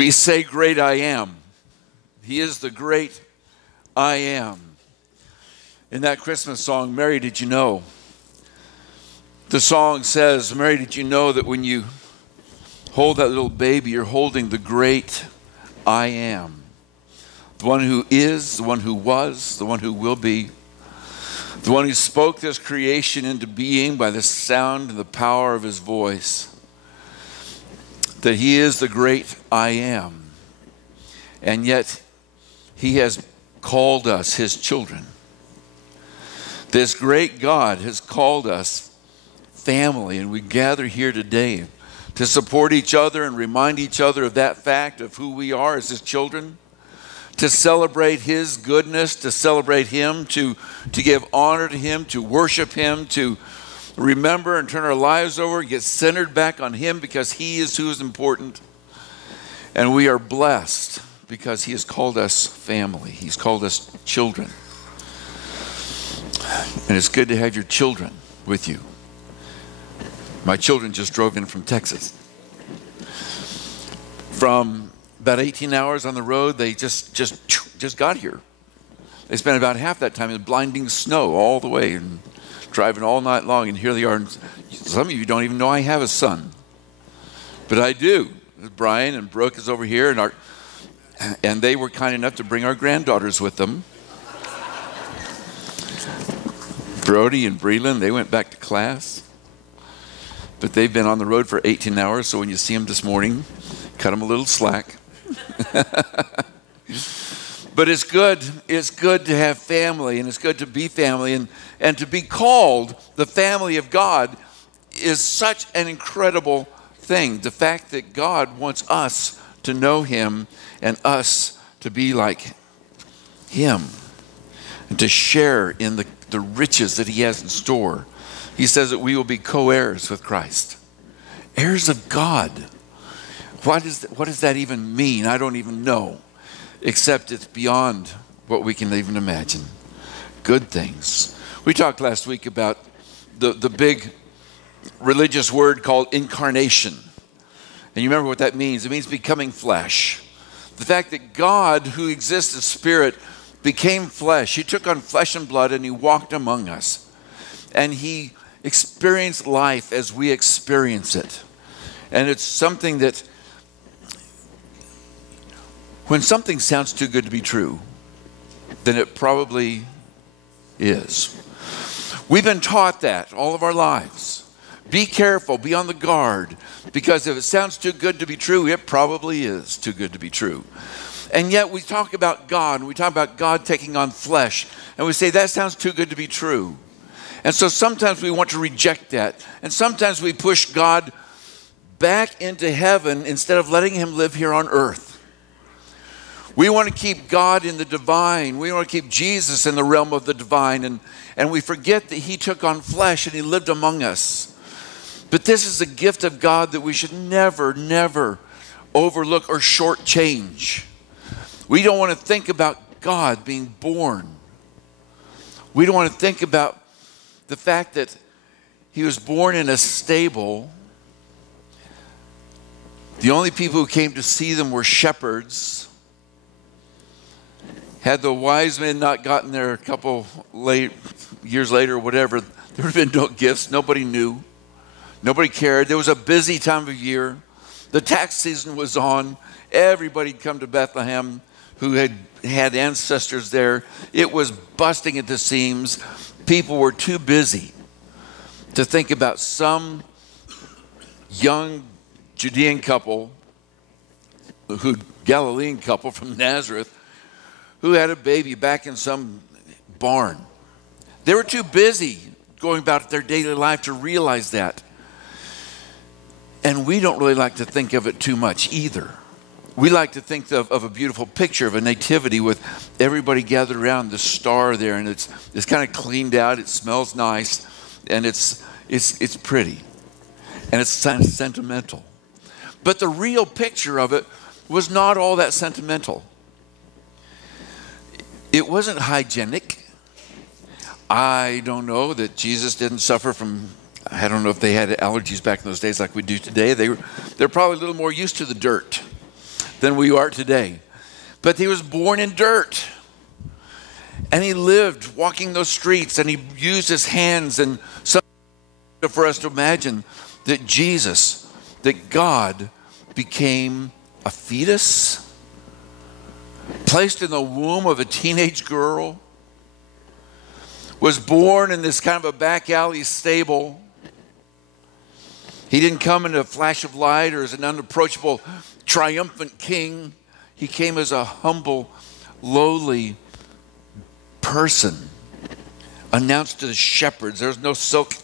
We say, great I am. He is the great I am. In that Christmas song, Mary, did you know? The song says, Mary, did you know that when you hold that little baby, you're holding the great I am. The one who is, the one who was, the one who will be. The one who spoke this creation into being by the sound and the power of his voice. That he is the great I am. And yet, he has called us his children. This great God has called us family, and we gather here today to support each other and remind each other of that fact of who we are as his children, to celebrate his goodness, to celebrate him, to give honor to him, to worship him, to remember and turn our lives over, get centered back on him because he is who is important. And we are blessed because he has called us family. He's called us children. And it's good to have your children with you. My children just drove in from Texas. From about 18 hours on the road, they just got here. They spent about half that time in blinding snow all the way and driving all night long, and here they are. Some of you don't even know I have a son, but I do. Brian and Brooke is over here, and they were kind enough to bring our granddaughters with them. Brody and Breland, they went back to class, but they've been on the road for 18 hours, so when you see them this morning, cut them a little slack. But it's good to have family, and it's good to be family, and to be called the family of God is such an incredible thing. The fact that God wants us to know him and us to be like him and to share in the riches that he has in store. He says that we will be co-heirs with Christ, heirs of God. What does that even mean? I don't even know, except it's beyond what we can even imagine. Good things. We talked last week about the big religious word called incarnation. And you remember what that means. It means becoming flesh. The fact that God, who exists as spirit, became flesh. He took on flesh and blood and he walked among us. And he experienced life as we experience it. And it's something that, when something sounds too good to be true, then it probably is. We've been taught that all of our lives. Be careful, be on the guard, because if it sounds too good to be true, it probably is too good to be true. And yet we talk about God, and we talk about God taking on flesh, and we say that sounds too good to be true. And so sometimes we want to reject that, and sometimes we push God back into heaven instead of letting him live here on earth. We want to keep God in the divine. We want to keep Jesus in the realm of the divine. And we forget that he took on flesh and he lived among us. But this is a gift of God that we should never, never overlook or shortchange. We don't want to think about God being born. We don't want to think about the fact that he was born in a stable. The only people who came to see them were shepherds. Had the wise men not gotten there a couple years later or whatever, there would have been no gifts. Nobody knew. Nobody cared. There was a busy time of year. The tax season was on. Everybody had come to Bethlehem who had ancestors there. It was busting at the seams. People were too busy to think about some young Judean couple, Galilean couple from Nazareth, who had a baby back in some barn. They were too busy going about their daily life to realize that. And we don't really like to think of it too much either. We like to think of a beautiful picture of a nativity with everybody gathered around the star there, and it's kind of cleaned out, it smells nice, and it's pretty, and it's sentimental. But the real picture of it was not all that sentimental. It wasn't hygienic. I don't know that Jesus didn't suffer from, I don't know if they had allergies back in those days like we do today. They're probably a little more used to the dirt. than we are today. But he was born in dirt. And he lived walking those streets, and he used his hands. And so for us to imagine that Jesus, that God became a fetus, placed in the womb of a teenage girl, was born in this kind of a back alley stable. He didn't come in a flash of light or as an unapproachable, triumphant king. He came as a humble, lowly person, announced to the shepherds. There was no silk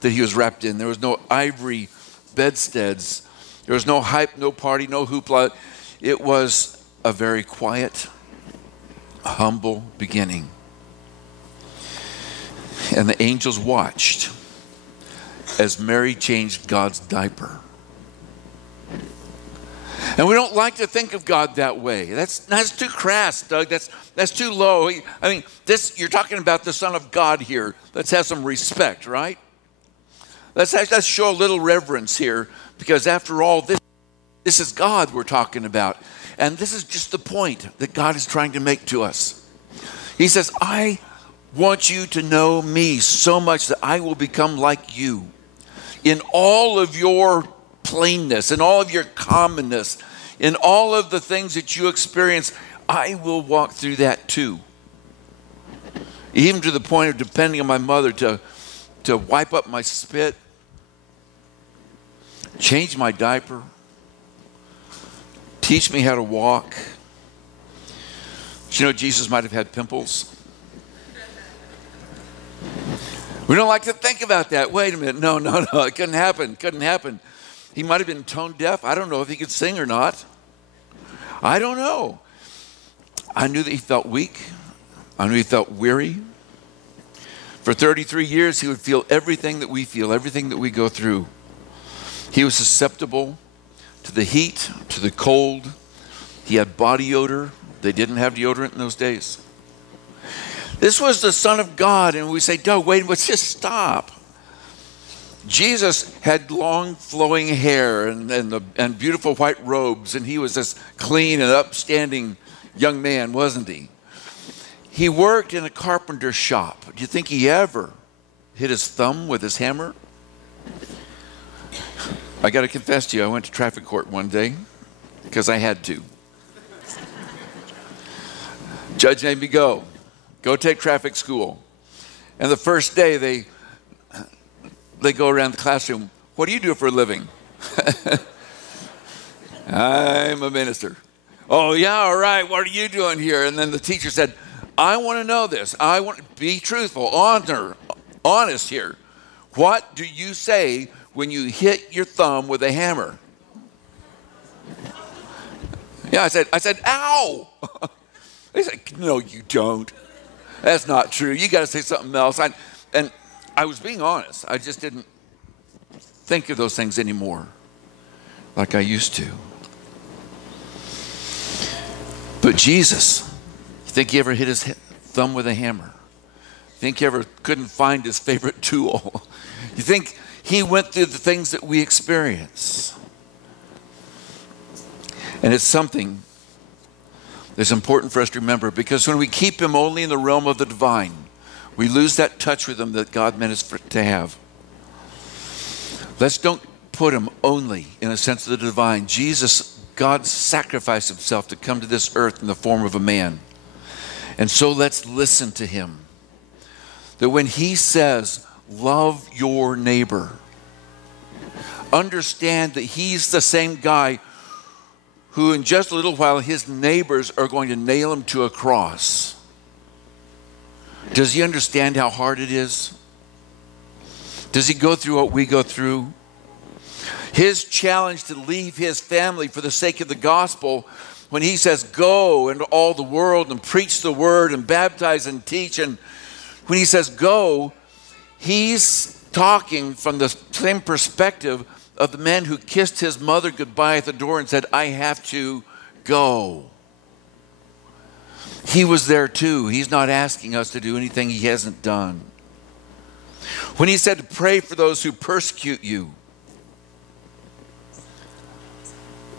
that he was wrapped in. There was no ivory bedsteads. There was no hype, no party, no hoopla. It was a very quiet, humble beginning. And the angels watched as Mary changed God's diaper. And we don't like to think of God that way. That's too crass, Doug. That's too low. I mean, you're talking about the Son of God here. Let's have some respect, right? Let's show a little reverence here, because after all, this is God we're talking about. And this is just the point that God is trying to make to us. He says, I want you to know me so much that I will become like you in all of your plainness, in all of your commonness, in all of the things that you experience. I will walk through that too. Even to the point of depending on my mother to wipe up my spit, change my diaper, teach me how to walk. You know, Jesus might have had pimples. We don't like to think about that. Wait a minute. No. It couldn't happen. He might have been tone deaf. I don't know if he could sing or not. I don't know. I knew that he felt weak. I knew he felt weary. For 33 years, he would feel everything that we feel, everything that we go through. He was susceptible to the heat, to the cold. He had body odor. They didn't have deodorant in those days. This was the Son of God, and we say, Doug, wait, let's just stop. Jesus had long flowing hair and beautiful white robes, and he was this clean and upstanding young man, wasn't he? He worked in a carpenter shop. Do you think he ever hit his thumb with his hammer? I got to confess to you, I went to traffic court one day because I had to. Judge made me go take traffic school. And the first day they go around the classroom. What do you do for a living? I'm a minister. Oh, yeah, all right. What are you doing here? And then the teacher said, I want to know this. I want to be truthful, honest here. What do you say when you hit your thumb with a hammer? Yeah, I said, ow. They said, no, you don't. That's not true. You got to say something else. And I was being honest. I just didn't think of those things anymore like I used to. But Jesus, you think he ever hit his thumb with a hammer? You think he ever couldn't find his favorite tool? You think he went through the things that we experience? And it's something that's important for us to remember, because when we keep him only in the realm of the divine, we lose that touch with him that God meant us to have. Let's don't put him only in a sense of the divine. Jesus, God sacrificed himself to come to this earth in the form of a man. And so let's listen to him. That when he says, love your neighbor, understand that he's the same guy who in just a little while his neighbors are going to nail him to a cross. Does he understand how hard it is? Does he go through what we go through? His challenge to leave his family for the sake of the gospel, when he says, go into all the world and preach the word and baptize and teach. And when he says go, he's talking from the same perspective of the man who kissed his mother goodbye at the door and said, I have to go. He was there too. He's not asking us to do anything he hasn't done. When he said to pray for those who persecute you,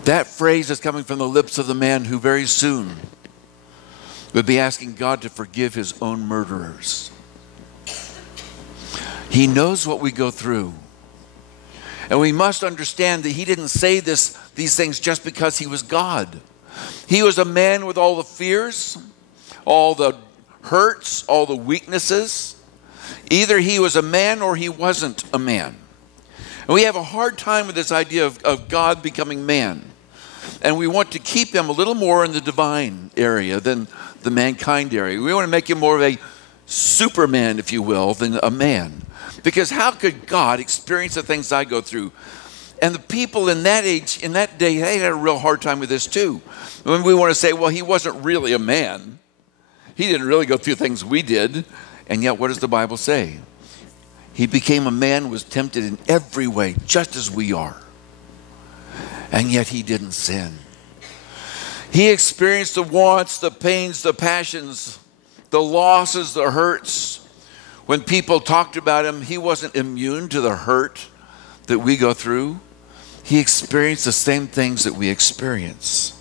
That phrase is coming from the lips of the man who very soon would be asking God to forgive his own murderers. He knows what we go through. And we must understand that he didn't say these things just because he was God. He was a man with all the fears, all the hurts, all the weaknesses. Either he was a man or he wasn't a man. And we have a hard time with this idea of God becoming man. And we want to keep him a little more in the divine area than the mankind area. We want to make him more of a superman, if you will, than a man. Because how could God experience the things I go through? And the people in that age, in that day, they had a real hard time with this too. When we want to say, well, he wasn't really a man. He didn't really go through things we did. And yet, what does the Bible say? He became a man, was tempted in every way, just as we are. And yet he didn't sin. He experienced the wants, the pains, the passions, the losses, the hurts. When people talked about him, he wasn't immune to the hurt that we go through. He experienced the same things that we experience.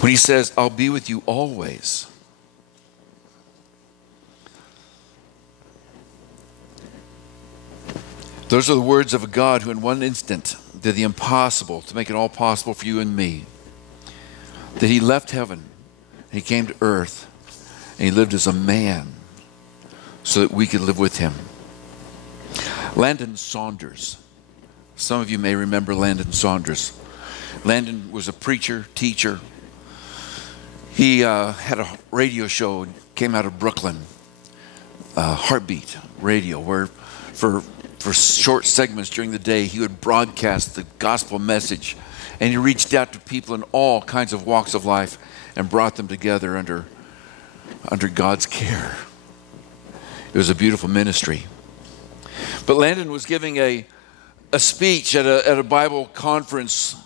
When he says, I'll be with you always. Those are the words of a God who in one instant did the impossible to make it all possible for you and me. That he left heaven and he came to earth and he lived as a man so that we could live with him. Landon Saunders. Some of you may remember Landon Saunders. Landon was a preacher, teacher. He had a radio show, came out of Brooklyn, Heartbeat Radio, where for short segments during the day, he would broadcast the gospel message. And he reached out to people in all kinds of walks of life and brought them together under God's care. It was a beautiful ministry. But Landon was giving a speech at a Bible conference,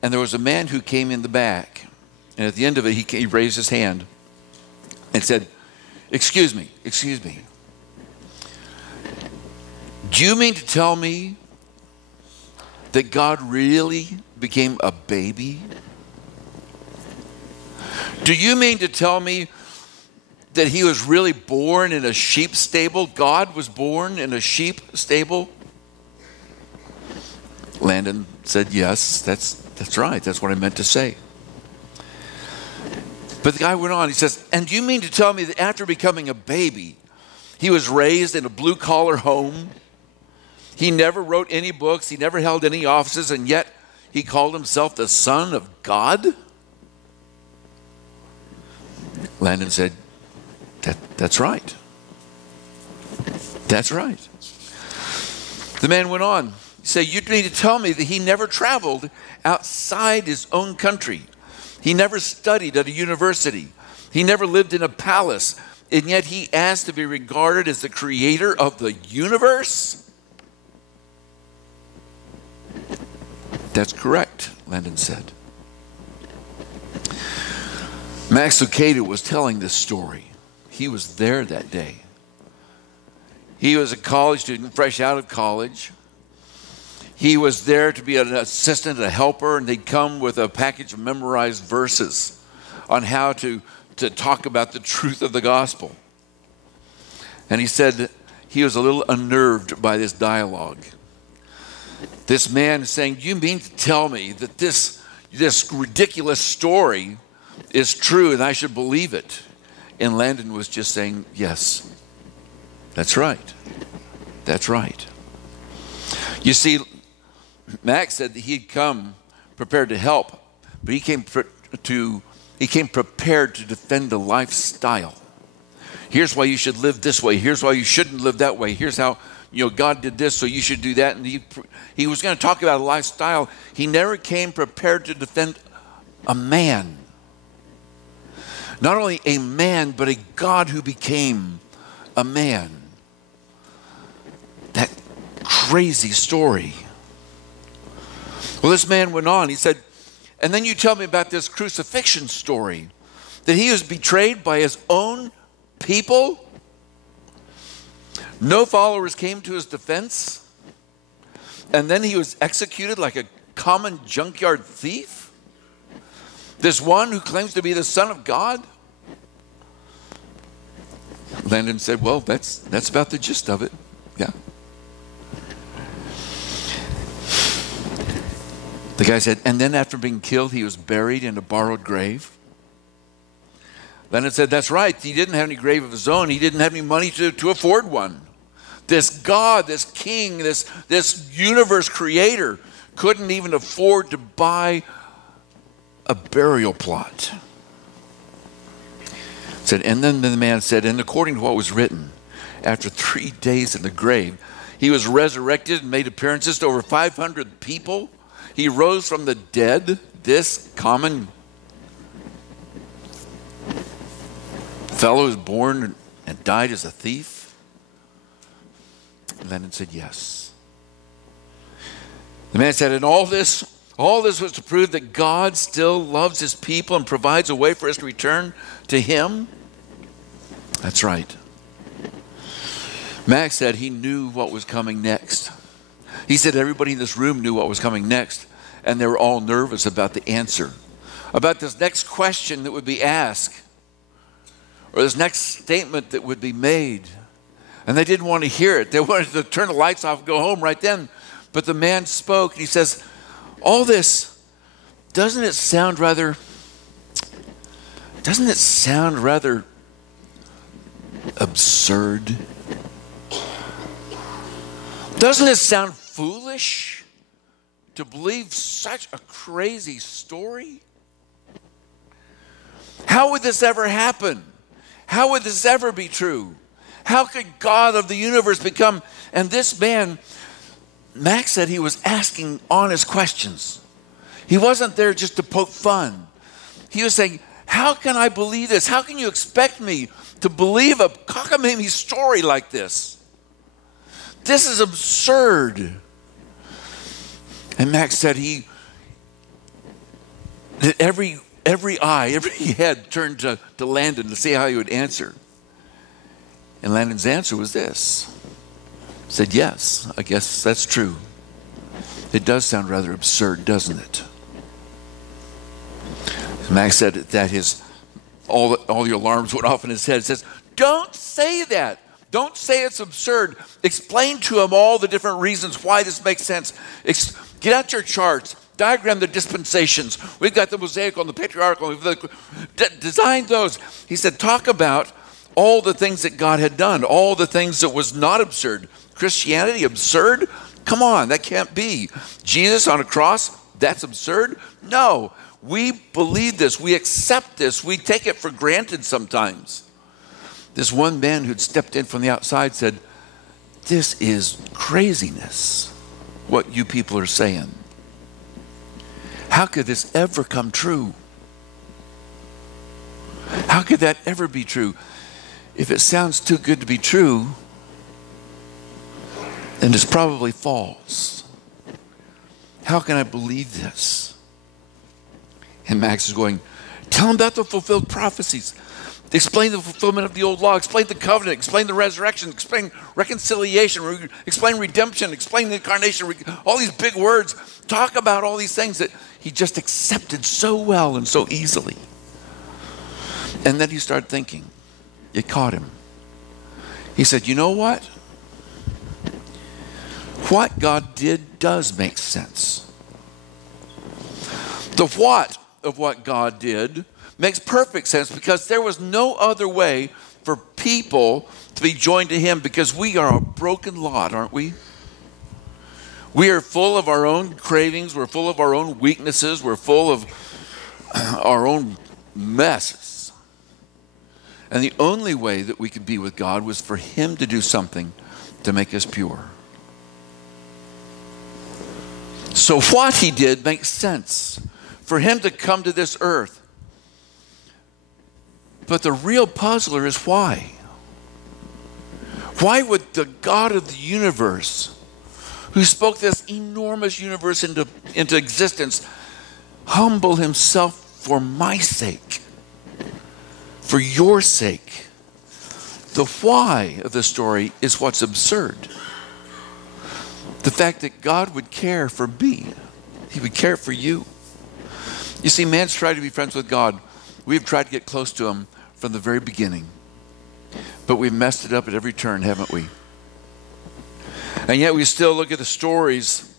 and there was a man who came in the back. And at the end of it, he raised his hand and said, excuse me. Do you mean to tell me that God really became a baby? Do you mean to tell me that he was really born in a sheep stable? God was born in a sheep stable? Landon said, yes, that's right. That's what I meant to say. But the guy went on. He says, and do you mean to tell me that after becoming a baby, he was raised in a blue-collar home? He never wrote any books. He never held any offices, and yet he called himself the Son of God? Landon said, that's right. That's right. The man went on. He said, you need to tell me that he never traveled outside his own country. He never studied at a university. He never lived in a palace, and yet he asked to be regarded as the creator of the universe? That's correct, Landon said. Max Lucado was telling this story. He was there that day. He was a college student, fresh out of college. He was there to be an assistant, a helper, and they'd come with a package of memorized verses on how to talk about the truth of the gospel. And he said he was a little unnerved by this dialogue. This man is saying, you mean to tell me that this ridiculous story is true and I should believe it? And Landon was just saying, yes, that's right. That's right. You see, Max said that he'd come prepared to help, but he came prepared to defend a lifestyle. Here's why you should live this way. Here's why you shouldn't live that way. Here's how God did this, so you should do that. And he was going to talk about a lifestyle. He never came prepared to defend a man. Not only a man, but a God who became a man. That crazy story. Well, this man went on. He said, and then you tell me about this crucifixion story, that he was betrayed by his own people. No followers came to his defense. and then he was executed like a common junkyard thief? This one who claims to be the Son of God? Landon said, well, that's about the gist of it. Yeah. The guy said, and then after being killed, he was buried in a borrowed grave. Landon said, that's right. He didn't have any grave of his own. He didn't have any money to afford one. This God, this king, this universe creator couldn't even afford to buy a burial plot. Said, and then the man said, and according to what was written, after 3 days in the grave, he was resurrected and made appearances to over 500 people. He rose from the dead. This common fellow was born and died as a thief. Lennon said, yes. The man said, and all this was to prove that God still loves his people and provides a way for us to return to him. That's right. Max said he knew what was coming next. He said everybody in this room knew what was coming next, and they were all nervous about the answer, about this next question that would be asked, or this next statement that would be made. And they didn't want to hear it. They wanted to turn the lights off and go home right then. But the man spoke, and he says, all this, doesn't it sound rather absurd? Doesn't it sound foolish to believe such a crazy story? How would this ever happen? How would this ever be true? How could God of the universe become? And this man, Max said he was asking honest questions. He wasn't there just to poke fun. He was saying, how can I believe this? How can you expect me to believe a cockamamie story like this? This is absurd. And Max said that every head turned to Landon to see how he would answer. And Landon's answer was this. He said, yes, I guess that's true. It does sound rather absurd, doesn't it? Max said that all the alarms went off in his head. It says, don't say that. Don't say it's absurd. Explain to him all the different reasons why this makes sense. Get out your charts. Diagram the dispensations. We've got the Mosaical and the Patriarchal. Design those. He said, talk about all the things that God had done, all the things that was not absurd. Christianity, absurd? Come on, that can't be. Jesus on a cross, that's absurd? No, we believe this. We accept this. We take it for granted sometimes. This one man who'd stepped in from the outside said, this is craziness, what you people are saying. How could this ever come true? How could that ever be true? If it sounds too good to be true, then it's probably false. How can I believe this? And Max is going, tell him about the fulfilled prophecies. Explain the fulfillment of the old law. Explain the covenant. Explain the resurrection. Explain reconciliation. Explain redemption. Explain the incarnation. All these big words. Talk about all these things that he just accepted so well and so easily. And then he started thinking. It caught him. He said, you know what? What God did does make sense. The what of what God did makes perfect sense, because there was no other way for people to be joined to him, because we are a broken lot, aren't we? We are full of our own cravings. We're full of our own weaknesses. We're full of our own messes. And the only way that we could be with God was for him to do something to make us pure. So what he did makes sense. For him to come to this earth. But the real puzzler is why. Why would the God of the universe, who spoke this enormous universe into existence, humble himself for my sake, for your sake? The why of the story is what's absurd. The fact that God would care for me. He would care for you. You see, man's tried to be friends with God. We've tried to get close to him from the very beginning. But we've messed it up at every turn, haven't we? And yet we still look at the stories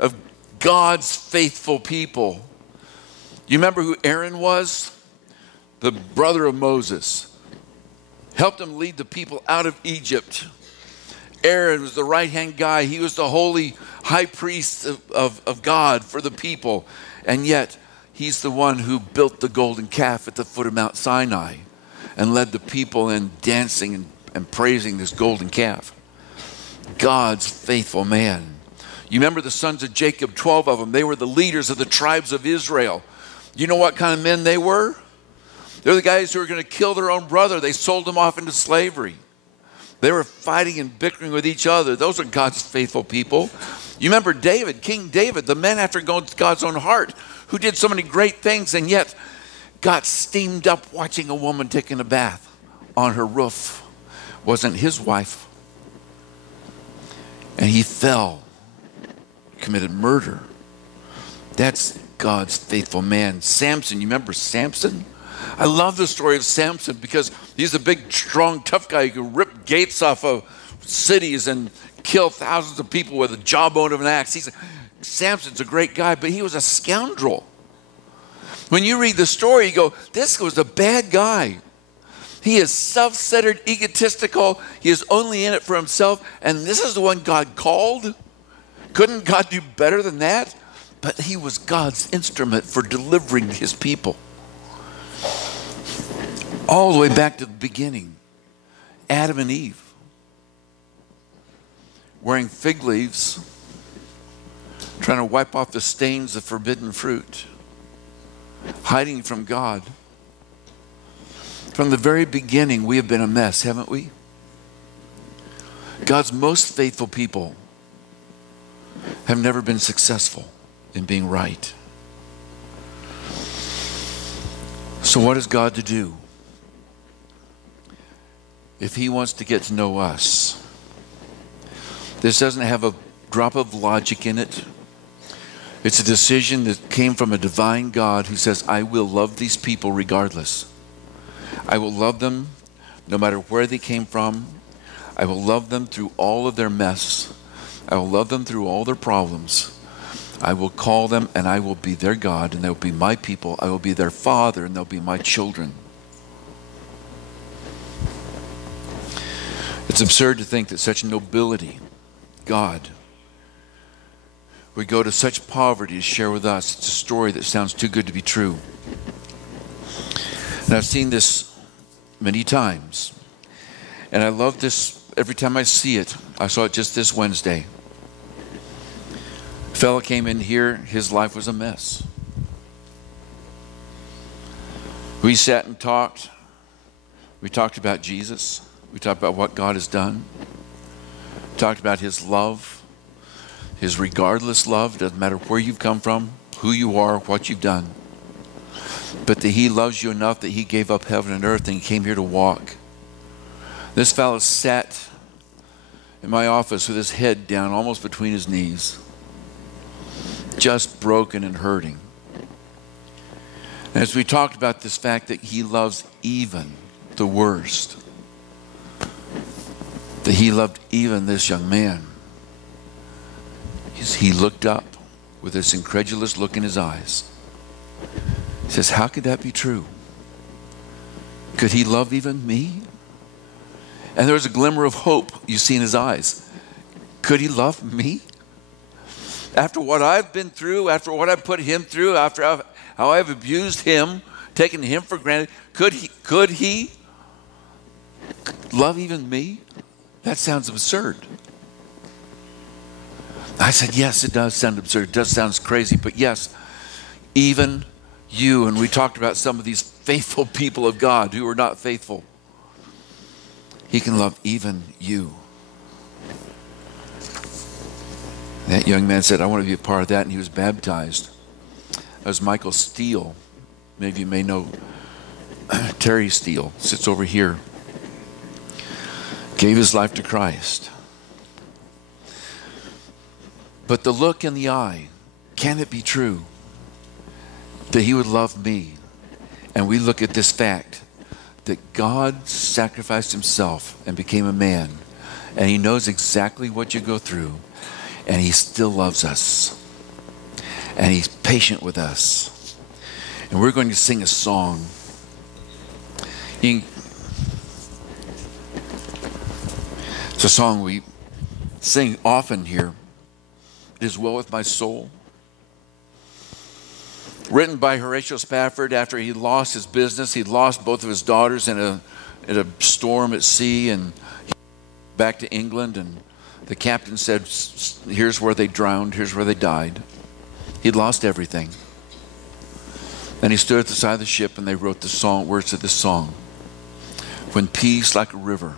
of God's faithful people. You remember who Aaron was? The brother of Moses. Helped him lead the people out of Egypt. Aaron was the right-hand guy. He was the holy high priest of God for the people. And yet, he's the one who built the golden calf at the foot of Mount Sinai and led the people in dancing and praising this golden calf. God's faithful man. You remember the sons of Jacob, 12 of them. They were the leaders of the tribes of Israel. You know what kind of men they were? They're the guys who were going to kill their own brother. They sold him off into slavery. They were fighting and bickering with each other. Those are God's faithful people. You remember David, King David, the man after God's own heart, who did so many great things and yet got steamed up watching a woman taking a bath on her roof. Wasn't his wife. And he fell, committed murder. That's God's faithful man. Samson, you remember Samson? I love the story of Samson because he's a big, strong, tough guy who could rip gates off of cities and kill thousands of people with a jawbone of an axe. Samson's a great guy, but he was a scoundrel. When you read the story, you go, this was a bad guy. He is self-centered, egotistical. He is only in it for himself. And this is the one God called. Couldn't God do better than that? But he was God's instrument for delivering his people. All the way back to the beginning. Adam and Eve. Wearing fig leaves. Trying to wipe off the stains of forbidden fruit. Hiding from God. From the very beginning, we have been a mess, haven't we? God's most faithful people have never been successful in being right. So what is God to do? If he wants to get to know us, this doesn't have a drop of logic in it. It's a decision that came from a divine God who says, I will love these people regardless. I will love them no matter where they came from. I will love them through all of their mess. I will love them through all their problems. I will call them and I will be their God and they will be my people. I will be their father and they'll be my children. It's absurd to think that such nobility, God, would go to such poverty to share with us. It's a story that sounds too good to be true. And I've seen this many times. And I love this every time I see it. I saw it just this Wednesday. A fellow came in here, his life was a mess. We sat and talked. We talked about Jesus. We talked about what God has done. Talked about his love, his regardless love. Doesn't matter where you've come from, who you are, what you've done. But that he loves you enough that he gave up heaven and earth and he came here to walk. This fellow sat in my office with his head down almost between his knees. Just broken and hurting. And as we talked about this fact that he loves even the worst. That he loved even this young man. He looked up with this incredulous look in his eyes. He says, how could that be true? Could he love even me? And there was a glimmer of hope you see in his eyes. Could he love me? After what I've been through, after what I've put him through, after how I've abused him, taken him for granted, could he love even me? That sounds absurd. I said, yes, it does sound absurd. It does sound crazy, but yes, even you, and we talked about some of these faithful people of God who are not faithful. He can love even you. That young man said, I want to be a part of that, and he was baptized. That was Michael Steele. Many of you may know Terry Steele, sits over here. Gave his life to Christ. But the look in the eye, can it be true that he would love me? And we look at this fact that God sacrificed himself and became a man, and he knows exactly what you go through, and he still loves us, and he's patient with us. And we're going to sing a song. It's a song we sing often here. It is Well With My Soul. Written by Horatio Spafford after he lost his business. He'd lost both of his daughters in a storm at sea, and he went back to England, and the captain said, here's where they drowned, here's where they died. He'd lost everything. And he stood at the side of the ship, and they wrote the song, words of this song. When peace like a river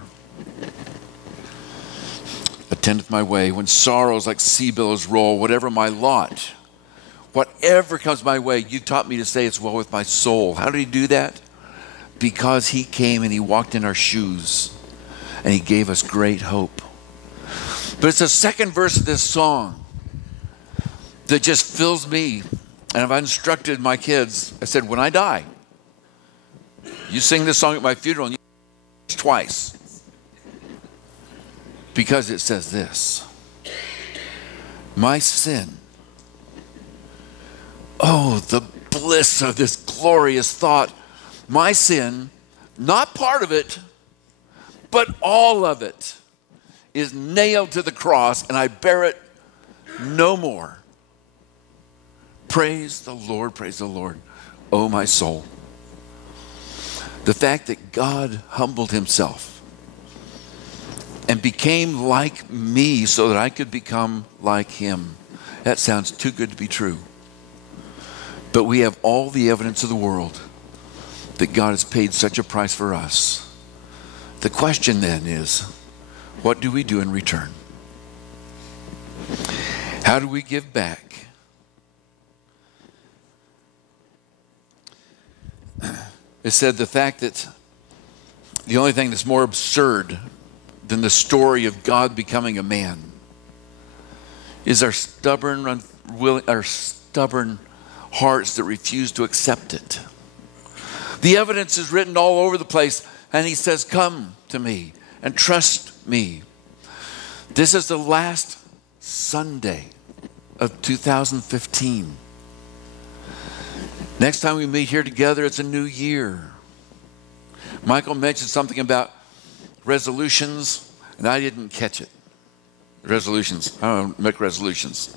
attendeth my way, when sorrows like sea billows roll, whatever my lot, whatever comes my way, you taught me to say it's well with my soul. How did he do that? Because he came and he walked in our shoes, and he gave us great hope. But it's the second verse of this song that just fills me. And I've instructed my kids. I said, when I die, you sing this song at my funeral, and you sing it twice. Because it says this: my sin. Oh, the bliss of this glorious thought. My sin, not part of it, but all of it, is nailed to the cross, and I bear it no more. Praise the Lord, oh my soul. The fact that God humbled himself and became like me so that I could become like him. That sounds too good to be true. But we have all the evidence of the world that God has paid such a price for us. The question then is, what do we do in return? How do we give back? It said the fact that the only thing that's more absurd than the story of God becoming a man is our stubborn hearts that refuse to accept it. The evidence is written all over the place, and he says, come to me and trust me. This is the last Sunday of 2015. Next time we meet here together, it's a new year. Michael mentioned something about resolutions, and I didn't catch it. Resolutions. I don't make resolutions.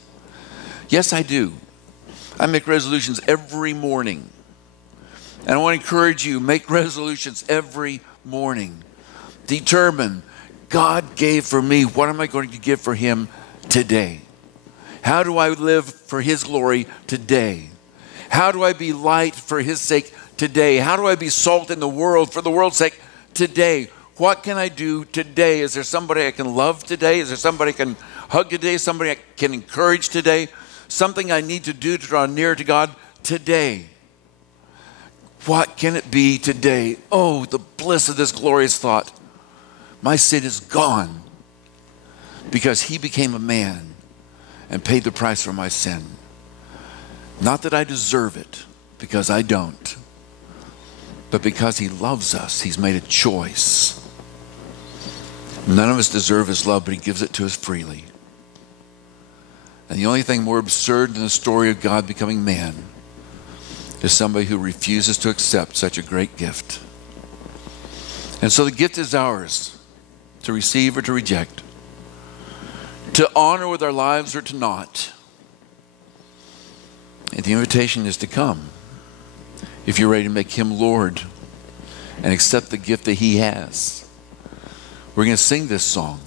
Yes, I do. I make resolutions every morning. And I want to encourage you, make resolutions every morning. Determine, God gave for me, what am I going to give for him today? How do I live for his glory today? How do I be light for his sake today? How do I be salt in the world for the world's sake today? What can I do today? Is there somebody I can love today? Is there somebody I can hug today? Somebody I can encourage today? Something I need to do to draw near to God today? What can it be today? Oh, the bliss of this glorious thought. My sin is gone because he became a man and paid the price for my sin. Not that I deserve it, because I don't, but because he loves us, he's made a choice. None of us deserve his love, but he gives it to us freely. And the only thing more absurd than the story of God becoming man is somebody who refuses to accept such a great gift. And so the gift is ours to receive or to reject, to honor with our lives or to not. And the invitation is to come if you're ready to make him Lord and accept the gift that he has. We're going to sing this song.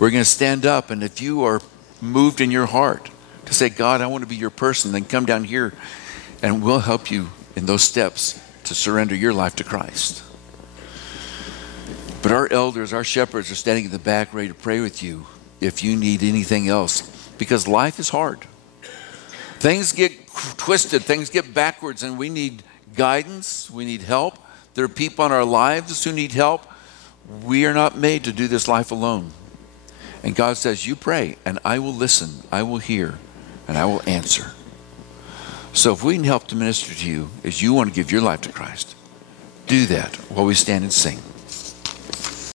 We're going to stand up, and if you are moved in your heart to say, God, I want to be your person, then come down here and we'll help you in those steps to surrender your life to Christ. But our elders, our shepherds are standing in the back ready to pray with you if you need anything else, because life is hard. Things get twisted, things get backwards, and we need guidance, we need help. There are people in our lives who need help. We are not made to do this life alone. And God says, you pray, and I will listen, I will hear, and I will answer. So if we can help to minister to you as you want to give your life to Christ, do that while we stand and sing.